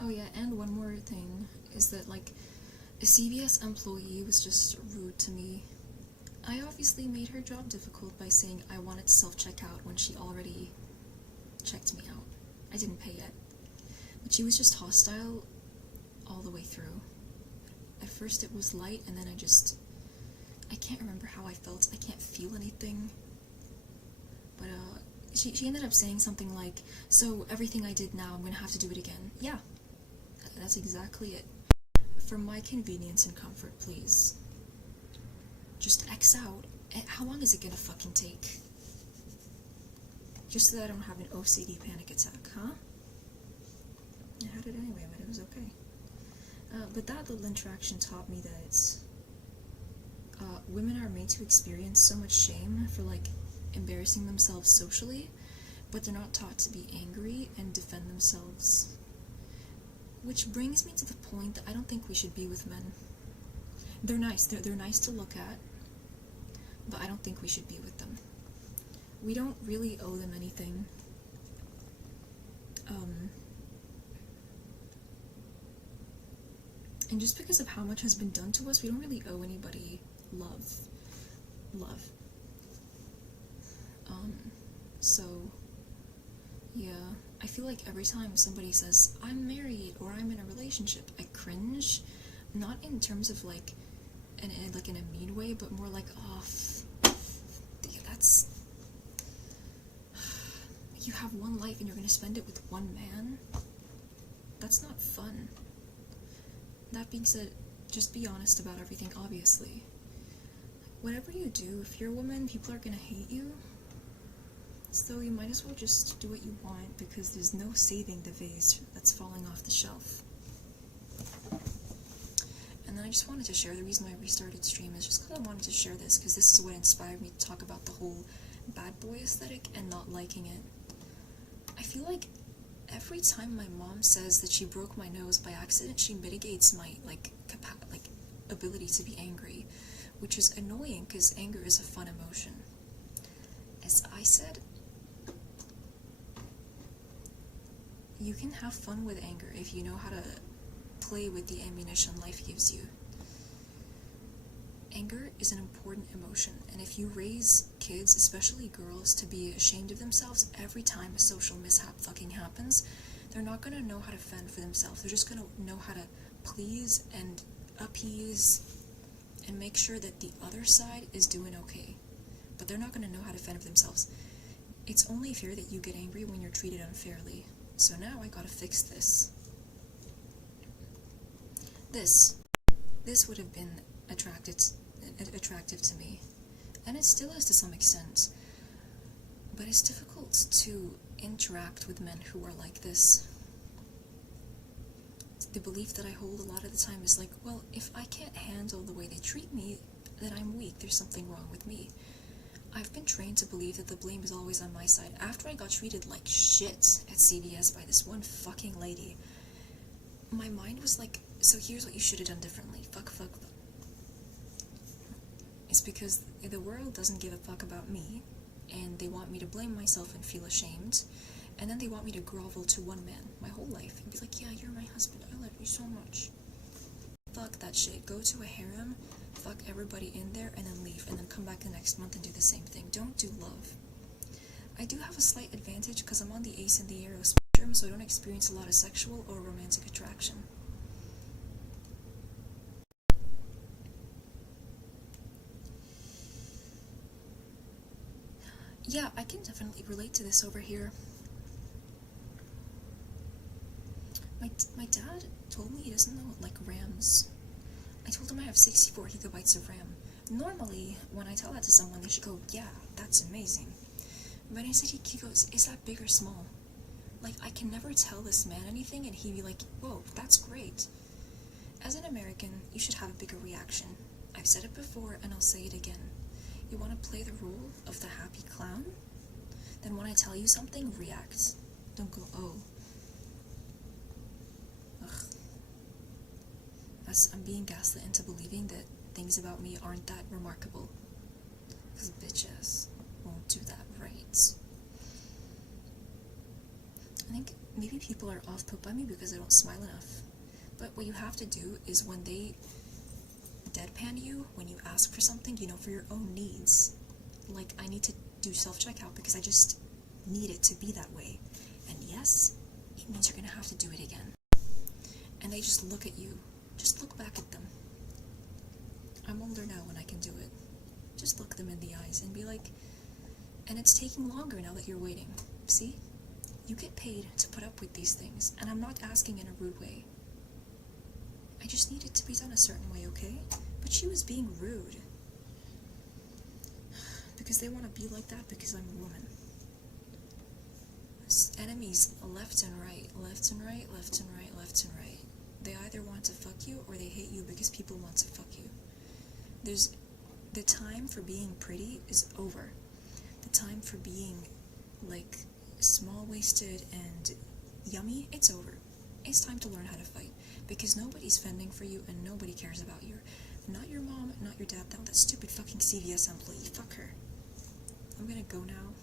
Oh yeah, and one more thing is that, like, a CVS employee was just rude to me. I obviously made her job difficult by saying I wanted to self-checkout when she already checked me out. I didn't pay yet. But she was just hostile all the way through. At first it was light, and then I can't remember how I felt. I can't feel anything. But, she ended up saying something like, so everything I did now, I'm gonna have to do it again. Yeah, that's exactly it. For my convenience and comfort, please. Just X out. How long is it gonna fucking take? Just so that I don't have an OCD panic attack, huh? I had it anyway, but it was okay. But that little interaction taught me that women are made to experience so much shame for, like, embarrassing themselves socially, but they're not taught to be angry and defend themselves. Which brings me to the point that I don't think we should be with men. They're nice. They're nice to look at, but I don't think we should be with them. We don't really owe them anything. And just because of how much has been done to us, we don't really owe anybody love. So, yeah, I feel like every time somebody says, I'm married, or I'm in a relationship, I cringe, not in terms of, like, in a mean way, but more like, oh, that's... You have one life and you're gonna spend it with one man? That's not fun. That being said, just be honest about everything, obviously. Whatever you do, if you're a woman, people are gonna hate you. So you might as well just do what you want, because there's no saving the vase that's falling off the shelf. And then I just wanted to share, the reason why I restarted stream is just because I wanted to share this, because this is what inspired me to talk about the whole bad boy aesthetic and not liking it. I feel like every time my mom says that she broke my nose by accident, she mitigates my, ability to be angry, which is annoying, because anger is a fun emotion. As I said, you can have fun with anger if you know how to play with the ammunition life gives you. Anger is an important emotion, and if you raise kids, especially girls, to be ashamed of themselves every time a social mishap fucking happens, they're not gonna know how to fend for themselves. They're just gonna know how to please and appease and make sure that the other side is doing okay. But they're not gonna know how to fend for themselves. It's only fair that you get angry when you're treated unfairly. So now I gotta fix this. This would have been attractive to me, and it still is to some extent, but it's difficult to interact with men who are like this. The belief that I hold a lot of the time is like, well, if I can't handle the way they treat me, then I'm weak, there's something wrong with me. I've been trained to believe that the blame is always on my side. After I got treated like shit at CVS by this one fucking lady, my mind was like, so here's what you should have done differently. Fuck. It's because the world doesn't give a fuck about me, and they want me to blame myself and feel ashamed, and then they want me to grovel to one man my whole life and be like, yeah, you're my husband, I love you so much. Fuck that shit. Go to a harem, fuck everybody in there, and then leave, and then come back the next month and do the same thing. Don't do love. I do have a slight advantage because I'm on the ace and the arrow spectrum, so I don't experience a lot of sexual or romantic attraction. Yeah, I can definitely relate to this over here. My dad told me he doesn't know, like, RAMs. I told him I have 64 gigabytes of RAM. Normally, when I tell that to someone, they should go, yeah, that's amazing. But instead he goes, is that big or small? Like, I can never tell this man anything, and he'd be like, whoa, that's great. As an American, you should have a bigger reaction. I've said it before, and I'll say it again. You want to play the role of the happy clown? Then when I tell you something, react. Don't go, oh. Ugh. I'm being gaslit into believing that things about me aren't that remarkable. Because bitches won't do that right. I think maybe people are off-put by me because I don't smile enough. But what you have to do is when they deadpan you, when you ask for something, for your own needs. Like, I need to do self-checkout because I just need it to be that way. And yes, it means you're gonna have to do it again. And they just look at you. Just look back at them. I'm older now when I can do it. Just look them in the eyes and be like, and it's taking longer now that you're waiting. See? You get paid to put up with these things, and I'm not asking in a rude way. I just need it to be done a certain way, okay? But she was being rude. Because they want to be like that because I'm a woman. Enemies left and right, left and right, left and right, left and right. They either want to fuck you or they hate you because people want to fuck you. The time for being pretty is over. The time for being, like, small-waisted and yummy, it's over. It's time to learn how to fight. Because nobody's fending for you and nobody cares about you. Not your mom, not your dad, that stupid fucking CVS employee. Fuck her. I'm gonna go now.